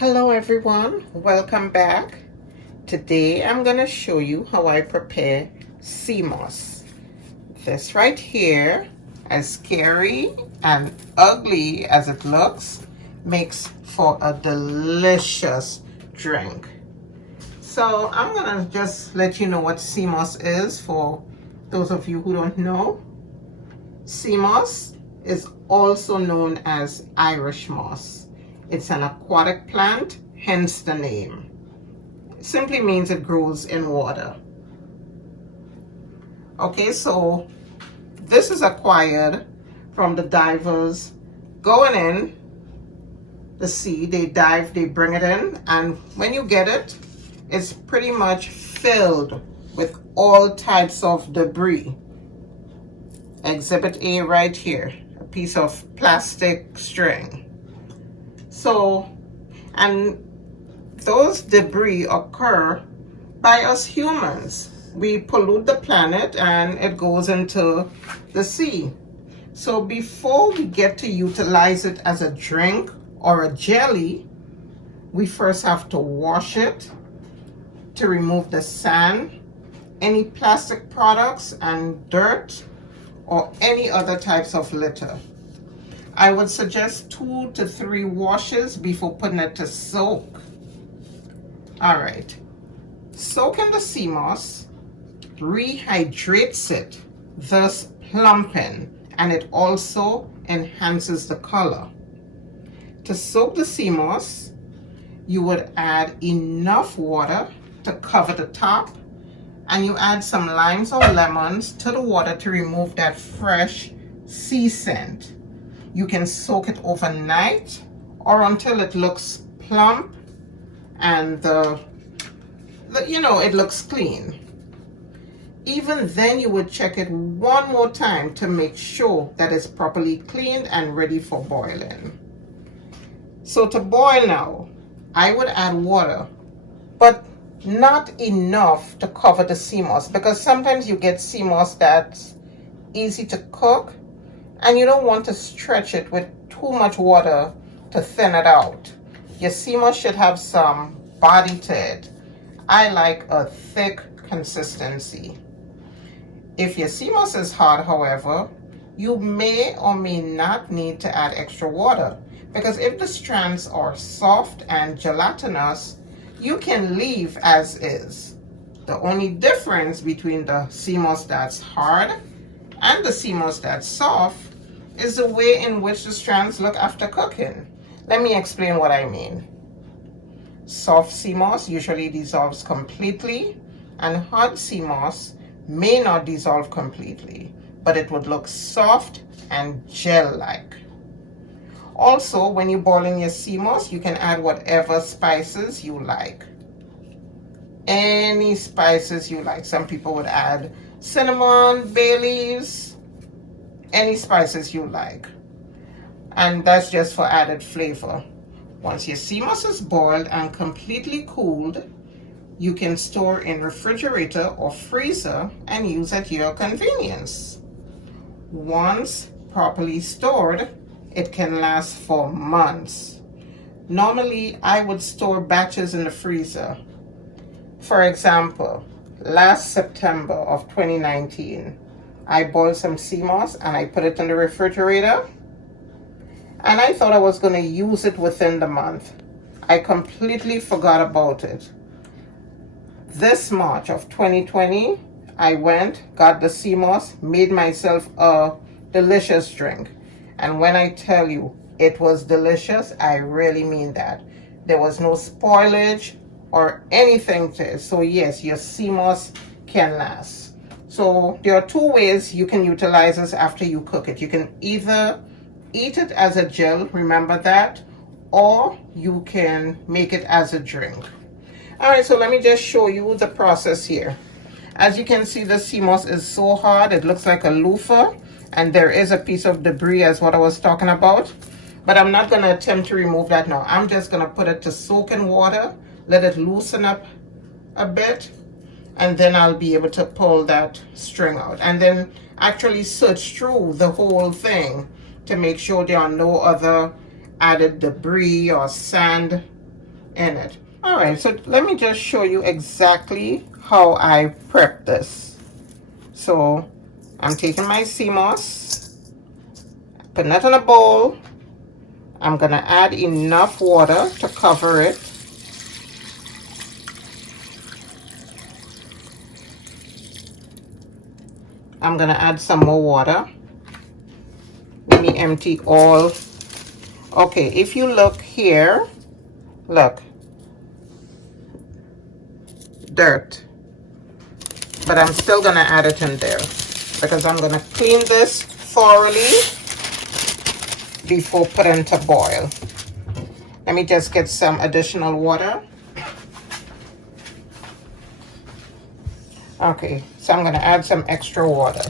Hello everyone, welcome back. Today I'm going to show you how I prepare seamoss. This right here, as scary and ugly as it looks, makes for a delicious drink. So I'm going to just let you know what seamoss is for those of you who don't know. Seamoss is also known as Irish moss. It's an aquatic plant, hence the name. It simply means it grows in water. Okay, so this is acquired from the divers going in the sea. They dive, they bring it in, and when you get it, it's pretty much filled with all types of debris. Exhibit A right here, a piece of plastic string. So, and those debris occur by us humans. We pollute the planet and it goes into the sea. So before we get to utilize it as a drink or a jelly, we first have to wash it to remove the sand, any plastic products and dirt, or any other types of litter. I would suggest 2 to 3 washes before putting it to soak. All right, soaking the seamoss rehydrates it, thus plumping, and it also enhances the color. To soak the seamoss, you would add enough water to cover the top, and you add some limes or lemons to the water to remove that fresh sea scent. You can soak it overnight or until it looks plump and it looks clean. Even then, you would check it one more time to make sure that it's properly cleaned and ready for boiling. So to boil now, I would add water, but not enough to cover the seamoss, because sometimes you get seamoss that's easy to cook and you don't want to stretch it with too much water to thin it out. Your seamoss should have some body to it. I like a thick consistency. If your seamoss is hard, however, you may or may not need to add extra water, because if the strands are soft and gelatinous, you can leave as is. The only difference between the seamoss that's hard and the seamoss that's soft is the way in which the strands look after cooking. Let me explain what I mean. Soft seamoss usually dissolves completely, and hard seamoss may not dissolve completely, but it would look soft and gel-like. Also, when you're boiling your seamoss, you can add whatever spices you like. Any spices you like. Some people would add cinnamon, bay leaves, any spices you like. And that's just for added flavor. Once your seamoss is boiled and completely cooled, you can store in refrigerator or freezer and use at your convenience. Once properly stored, it can last for months. Normally, I would store batches in the freezer. For example, last September of 2019, I boiled some seamoss and I put it in the refrigerator, and I thought I was going to use it within the month. I completely forgot about it. This March of 2020, I went, got the seamoss, made myself a delicious drink. And when I tell you it was delicious, I really mean that. There was no spoilage or anything to it. So yes, your seamoss can last. So there are 2 ways you can utilize this after you cook it. You can either eat it as a gel, remember that, or you can make it as a drink. All right, so let me just show you the process here. As you can see, the seamoss is so hard, it looks like a loofah, and there is a piece of debris as what I was talking about. But I'm not going to attempt to remove that now. I'm just going to put it to soak in water, let it loosen up a bit, and then I'll be able to pull that string out and then actually search through the whole thing to make sure there are no other added debris or sand in it. All right, so let me just show you exactly how I prep this. So I'm taking my seamoss, putting it in a bowl. I'm gonna add enough water to cover it. I'm gonna add some more water. Let me empty all. Okay, if you look here, look, dirt. But I'm still gonna add it in there because I'm gonna clean this thoroughly before putting to boil. Let me just get some additional water. Okay, so I'm gonna add some extra water.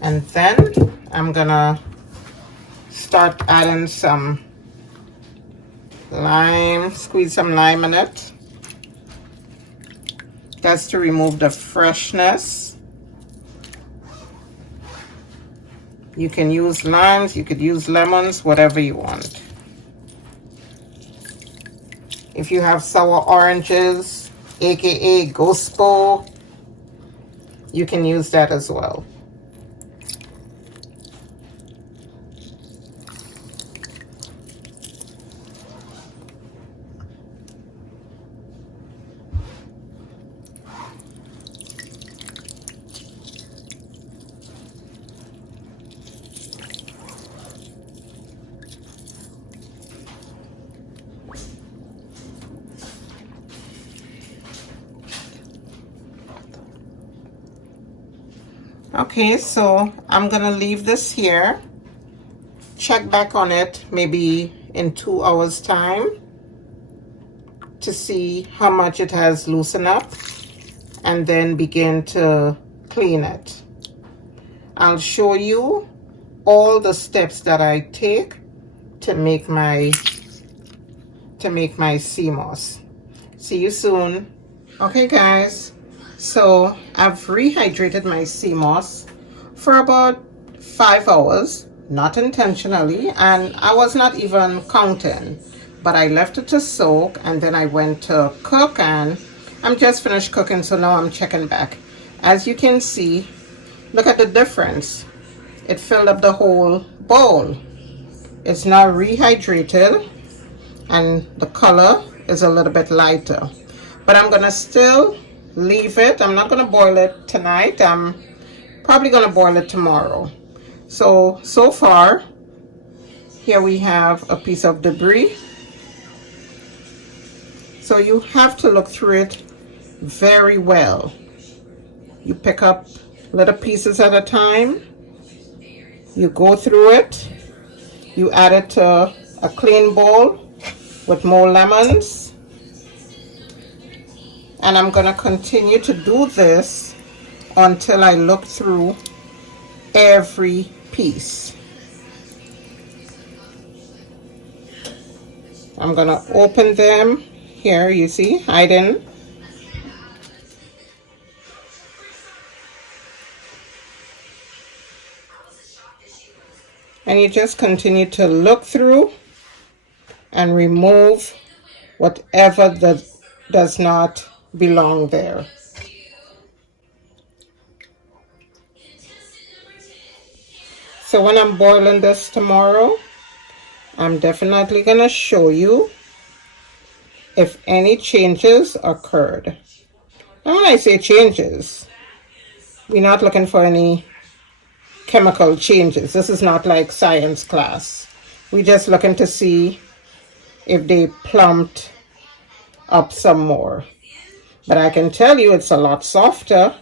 And then I'm gonna start adding some lime, squeeze some lime in it. That's to remove the freshness. You can use limes, you could use lemons, whatever you want. If you have sour oranges, aka Gospo, you can use that as well. Okay, so I'm gonna leave this here, check back on it maybe in 2 hours time to see how much it has loosened up, and then begin to clean it. I'll show you all the steps that I take to make my seamoss. See you soon. Okay guys, so I've rehydrated my seamoss for about 5 hours, not intentionally, and I was not even counting, but I left it to soak and then I went to cook, and I'm just finished cooking, so now I'm checking back. As you can see, look at the difference. It filled up the whole bowl. It's now rehydrated and the color is a little bit lighter, but I'm gonna still leave it. I'm not gonna boil it tonight. I'm probably gonna boil it tomorrow. So far, here we have a piece of debris. So you have to look through it very well. You pick up little pieces at a time. You go through it. You add it to a clean bowl with more lemons. And I'm gonna continue to do this until I look through every piece. I'm gonna open them here, you see, hiding. And you just continue to look through and remove whatever that does not belong there. So when I'm boiling this tomorrow, I'm definitely going to show you if any changes occurred. And when I say changes, we're not looking for any chemical changes. This is not like science class. We're just looking to see if they plumped up some more. But I can tell you it's a lot softer.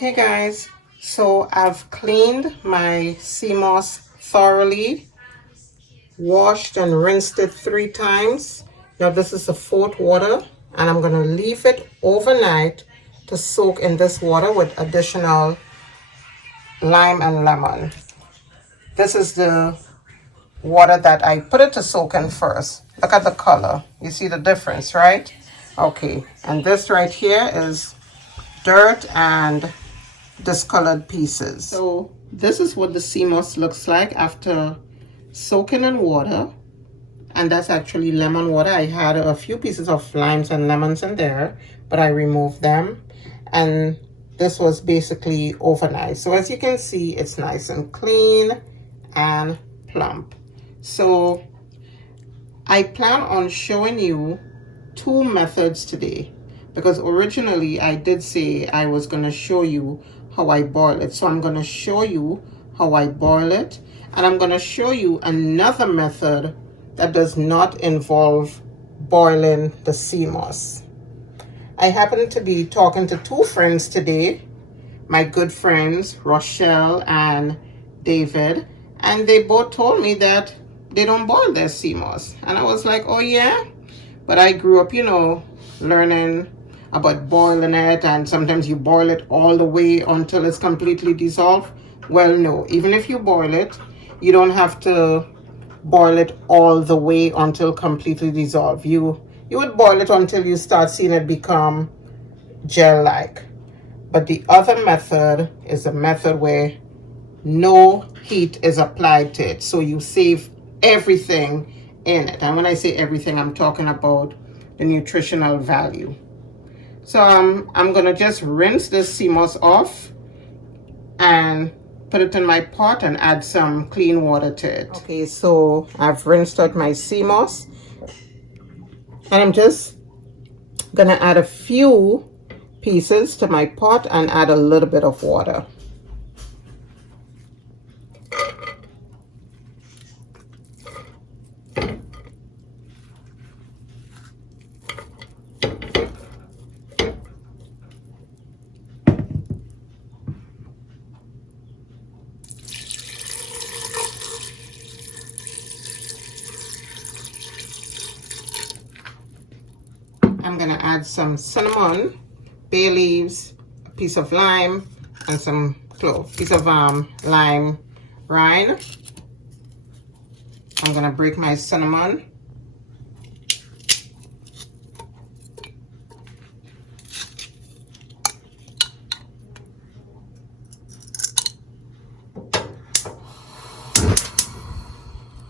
Okay guys, so I've cleaned my seamoss thoroughly, washed and rinsed it 3 times. Now this is the 4th water, and I'm going to leave it overnight to soak in this water with additional lime and lemon. This is the water that I put it to soak in first. Look at the color. You see the difference, right? Okay, and this right here is dirt and discolored pieces. So this is what the seamoss looks like after soaking in water, and that's actually lemon water. I had a few pieces of limes and lemons in there, but I removed them, and this was basically overnight. So as you can see, it's nice and clean and plump. So I plan on showing you 2 methods today, because originally I did say I was going to show you how I boil it. So I'm going to show you how I boil it, and I'm going to show you another method that does not involve boiling the seamoss. I happen to be talking to 2 friends today, my good friends Rochelle and David, and they both told me that they don't boil their seamoss. And I was like, oh yeah? But I grew up, you know, learning about boiling it, and sometimes you boil it all the way until it's completely dissolved. Well, no, even if you boil it, you don't have to boil it all the way until completely dissolved. You would boil it until you start seeing it become gel-like. But the other method is a method where no heat is applied to it, so you save everything in it. And when I say everything, I'm talking about the nutritional value. So I'm gonna just rinse this seamoss off and put it in my pot and add some clean water to it. Okay, so I've rinsed out my seamoss, and I'm just gonna add a few pieces to my pot and add a little bit of water. I'm gonna add some cinnamon, bay leaves, a piece of lime, and some piece of lime rind. I'm gonna break my cinnamon.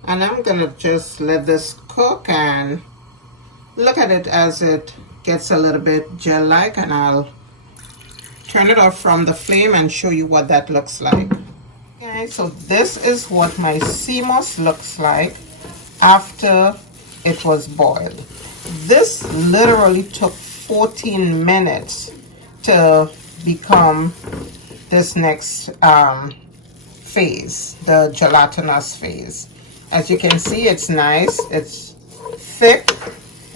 And I'm gonna just let this cook and look at it as it gets a little bit gel-like, and I'll turn it off from the flame and show you what that looks like. Okay, so this is what my seamoss looks like after it was boiled. This literally took 14 minutes to become this next phase, the gelatinous phase. As you can see, it's nice, it's thick,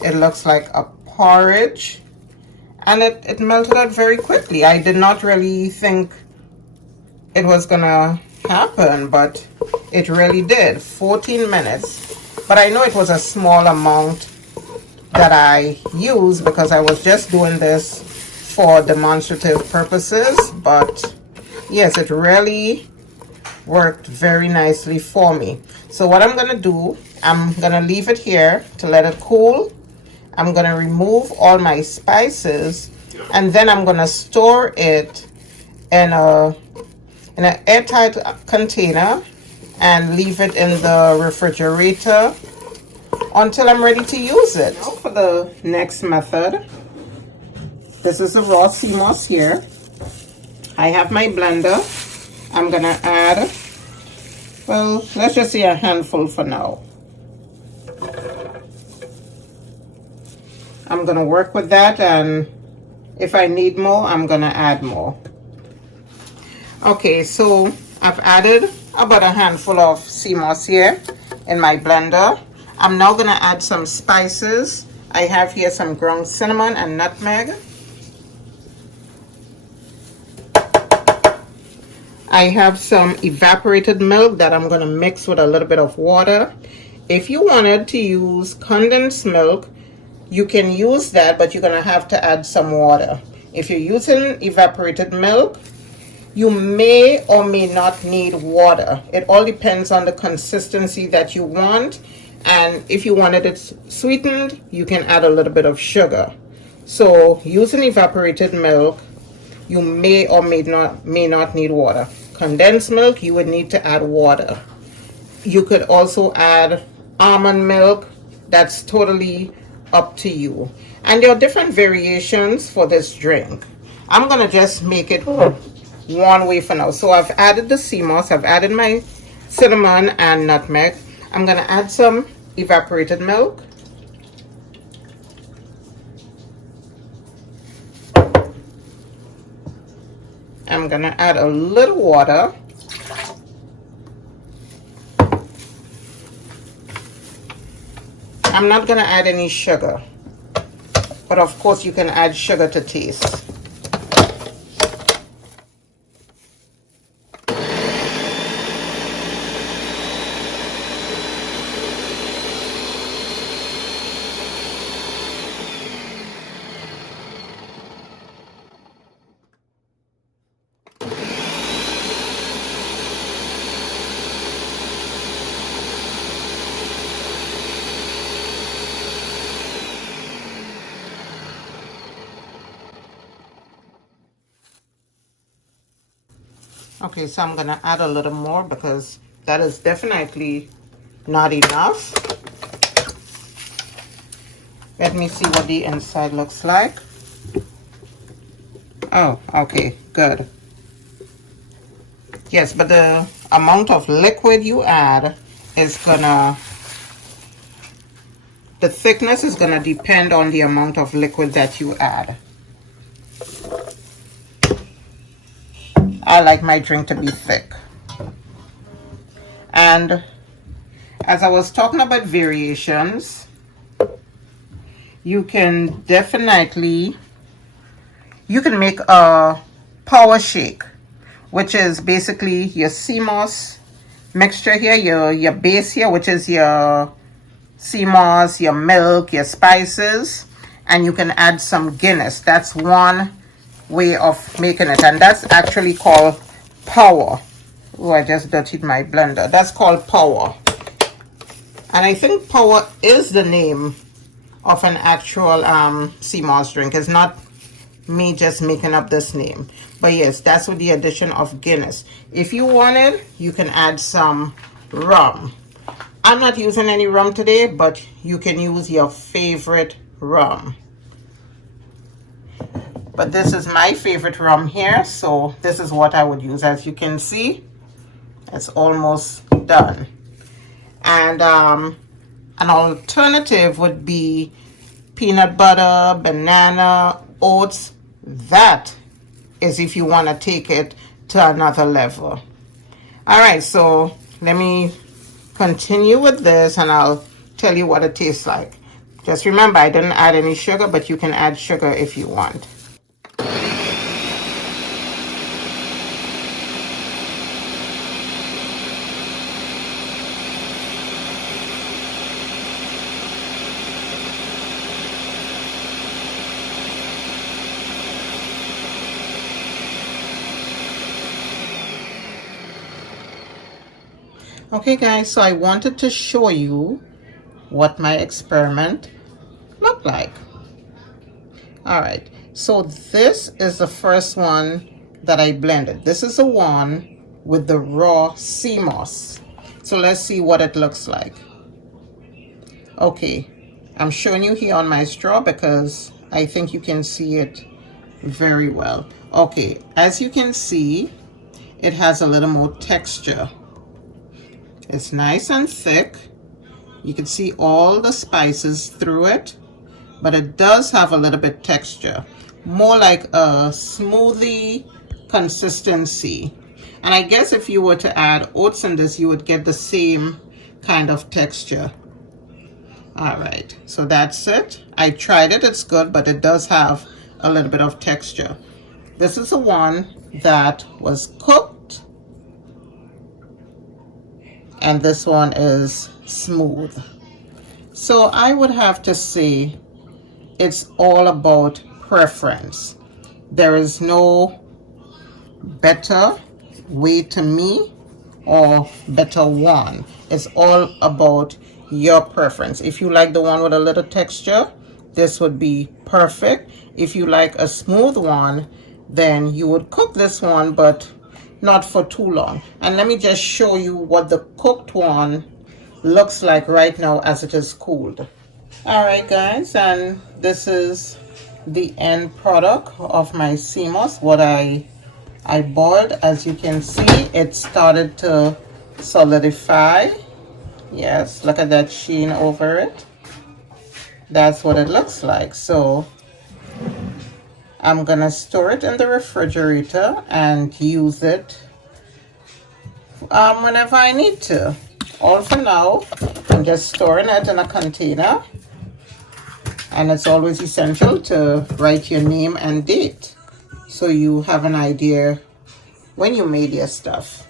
it looks like a porridge, and it melted out very quickly. I did not really think it was gonna happen, but it really did. 14 minutes. But I know it was a small amount that I used because I was just doing this for demonstrative purposes, but yes, it really worked very nicely for me. So what I'm gonna do, I'm gonna leave it here to let it cool. I'm gonna remove all my spices, and then I'm gonna store it in an airtight container and leave it in the refrigerator until I'm ready to use it. Now for the next method, this is the raw seamoss here. I have my blender. I'm gonna add, well, let's just say a handful for now. I'm gonna work with that, and if I need more, I'm gonna add more. Okay, so I've added about a handful of seamoss here in my blender. I'm now gonna add some spices. I have here some ground cinnamon and nutmeg. I have some evaporated milk that I'm going to mix with a little bit of water. If you wanted to use condensed milk, you can use that, but you're going to have to add some water. If you're using evaporated milk, you may or may not need water. It all depends on the consistency that you want. And if you wanted it sweetened, you can add a little bit of sugar. So using evaporated milk, you may or may not need water. Condensed milk, you would need to add water. You could also add almond milk. That's totally up to you. And there are different variations for this drink. I'm gonna just make it one way for now. So I've added the seamoss, I've added my cinnamon and nutmeg. I'm gonna add some evaporated milk. I'm gonna add a little water. I'm not gonna add any sugar, but of course you can add sugar to taste. Okay, so I'm gonna add a little more because that is definitely not enough. Let me see what the inside looks like. Oh, okay, good. Yes, but the amount of liquid you add is gonna, the thickness is gonna depend on the amount of liquid that you add. I like my drink to be thick. And as I was talking about variations, you can definitely, you can make a power shake, which is basically your seamoss mixture here, your base here, which is your seamoss, your milk, your spices, and you can add some Guinness. That's one way of making it, and that's actually called power. Oh, I just dirtied my blender. That's called power. And I think power is the name of an actual seamoss drink. It's not me just making up this name. But yes, that's with the addition of Guinness. If you wanted, you can add some rum. I'm not using any rum today, but you can use your favorite rum. But this is my favorite rum here, so this is what I would use. As you can see, it's almost done. And an alternative would be peanut butter, banana, oats. That is if you want to take it to another level. All right, so let me continue with this and I'll tell you what it tastes like. Just remember, I didn't add any sugar, but you can add sugar if you want. Okay guys, so I wanted to show you what my experiment looked like. All right, so this is the first one that I blended. This is the one with the raw seamoss. So let's see what it looks like. Okay, I'm showing you here on my straw because I think you can see it very well. Okay, as you can see, it has a little more texture. It's nice and thick. You can see all the spices through it, but it does have a little bit texture, more like a smoothie consistency. And I guess if you were to add oats in this, you would get the same kind of texture. All right, so that's it. I tried it, it's good, but it does have a little bit of texture. This is the one that was cooked and this one is smooth. So I would have to say it's all about preference. There is no better way to me or better one. It's all about your preference. If you like the one with a little texture, this would be perfect. If you like a smooth one, then you would cook this one, but not for too long. And let me just show you what the cooked one looks like right now as it is cooled. All right, guys, and this is the end product of my seamoss. What I boiled, as you can see, it started to solidify. Yes, look at that sheen over it. That's what it looks like. So I'm gonna store it in the refrigerator and use it whenever I need to. All for now, I'm just storing it in a container, and it's always essential to write your name and date so you have an idea when you made your stuff.